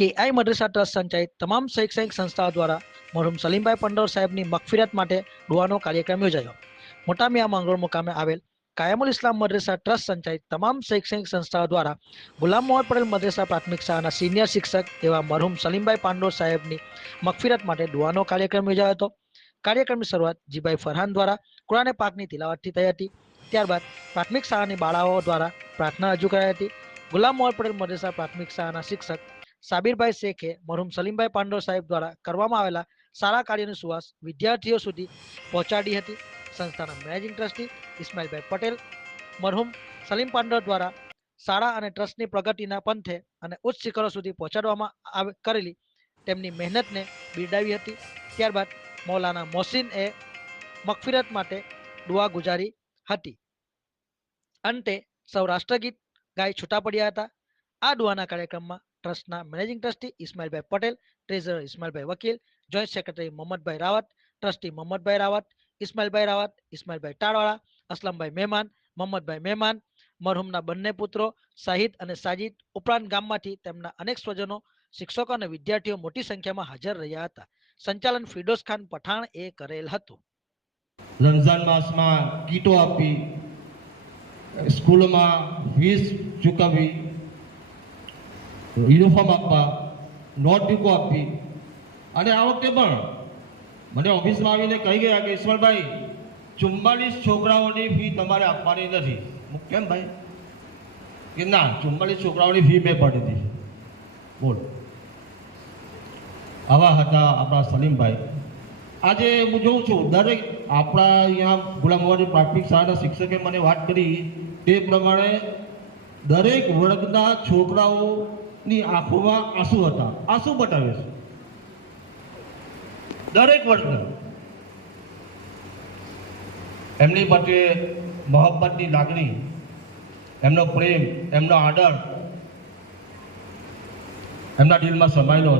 KI મદ્રેસા trust સંચાલિત તમામ શૈક્ષણિક સંસ્થાઓ દ્વારા મરહુમ સલીમભાઈ પંડોર સાહેબની મગફિરત માટે દુઆનો કાર્યક્રમ યોજાયો. મોટા મિયા માંગરોળ મુકામે આવેલ કાયમુલ ઇસ્લામ મદ્રેસા ટ્રસ્ટ સંચાલિત તમામ શૈક્ષણિક સંસ્થાઓ દ્વારા ગુલામ મોહમ્મદ પટેલ મદ્રેસા પ્રાથમિક શાળાના સિનિયર શિક્ષક એવા મરહુમ સલીમભાઈ પાંડોર સાહેબની મગફિરત માટે દુઆનો કાર્યક્રમ યોજાયો હતો. કાર્યક્રમની શરૂઆત જીભાઈ ફરહાન દ્વારા કુરાને પાકની તિલાવતથી થઈ હતી. ત્યારબાદ પ્રાથમિક શાળાની બાળાઓ દ્વારા પ્રાર્થના રજૂ કરાઈ હતી. ગુલામ મોહમ્મદ પટેલ મદ્રેસા પ્રાથમિક શાળાના શિક્ષક સાબિરભાઈ શેખે મરહુમ સલીમભાઈ પાંડોર સાહેબ દ્વારા કરવામાં આવેલા સારા કાર્યની સુવાસ વિદ્યાર્થીઓ સુધી પહોંચાડી હતી. સંસ્થાના મેનેજિંગ ટ્રસ્ટી ઇસ્માઇલભાઈ પટેલ મરહુમ સલીમ પાંડોર દ્વારા શાળા અને ટ્રસ્ટની પ્રગતિના પંથે અને ઉચ્ચ શિખરો સુધી પહોંચાડવામાં કરેલી તેમની મહેનતને બિરદાવી હતી. ત્યારબાદ મૌલાના મોહસિન એ મગફિરત માટે દુઆ ગુજારી હતી. અંતે સૌ રાષ્ટ્રગીત ગાઈ છૂટા પડ્યા હતા. આ દુઆના કાર્યક્રમમાં ટ્રસ્ટના મેનેજિંગ ટ્રસ્ટી ઇસ્માઇલભાઈ પટેલ, ટ્રેઝરર ઇસ્માઇલભાઈ વકીલ, joint secretary મોહમ્મદભાઈ Rawat, trustee મોહમ્મદભાઈ Rawat, ઇસ્માઇલભાઈ રાવત, ઇસ્માઇલભાઈ ટાળવાળા, અસલમભાઈ મહેમાન, મોહમ્મદભાઈ મહેમાન, મરહુમના બંને પુત્રો શાહિદ અને સાજિદ ઉપરાંત ગામમાંથી તેમના અનેક સ્વજનો, શિક્ષકો અને વિદ્યાર્થીઓ મોટી સંખ્યામાં હાજર રહ્યા હતા. સંચાલન ફિરદોસ ખાન પઠાણ એ કરેલ હતું. રમઝાન માસમાં કીટો આપી, સ્કૂલમાં ફીસ ચૂકવવી, યુનિફોર્મ આપવા, નોટબુકો આપી અને આ વખતે પણ મને ઓફિસમાં આવીને કહી ગયા કે ઈશ્વરભાઈ 44 છોકરાઓની ફી તમારે આપવાની નથી. કેમ ભાઈ? કે ના, 44 છોકરાઓની ફી મેં ભરી દીધી. બોલ, આવા હતા આપણા સલીમભાઈ. આજે હું જોઉં છું દરેક આપણા અહીંયા ગુલામ મોહમ્મદ પ્રાથમિક શાળાના શિક્ષકે મને વાત કરી તે પ્રમાણે દરેક વર્ગના છોકરાઓની આંખોમાં આંસુ હતા. આંસુ બતાવે છે દરેક વર્ગના. એમની પ્રત્યે મોહબ્બતની લાગણી, એમનો પ્રેમ, એમનો આદર એમના દિલમાં સમાયેલો હતો.